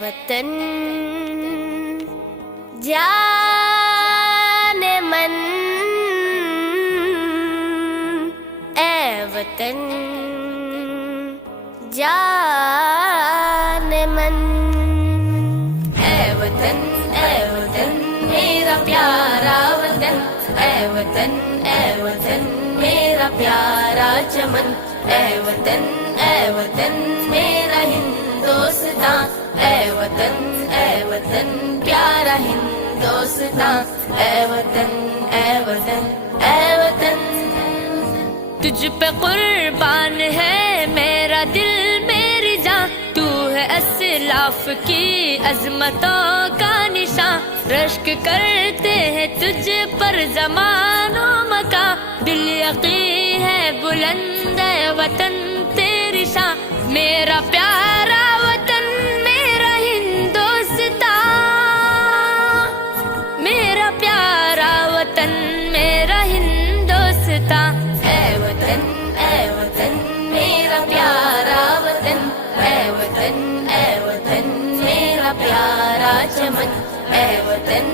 وطن جان من، اے وطن جان من، اے وطن میرا پیارا وطن، اے وطن میرا پیارا چمن، اے وطن میرا ہندوستان، اے وطن پیارا ہندوستان، اے وطن تجھ پہ قربان ہے میرا دل میری جان، تو ہے اسلاف کی عظمتوں کا نشان، رشک کرتے ہیں تجھ پر زمان و مکان، دل یقین ہے بلند ہے وطن تیری شان، میرا پیارا وطن میرا ہندوستان، میرا پیارا وطن میرا ہندوستان، اے وطن میرا پیارا وطن، اے وطن میرا پیارا چمن، اے وطن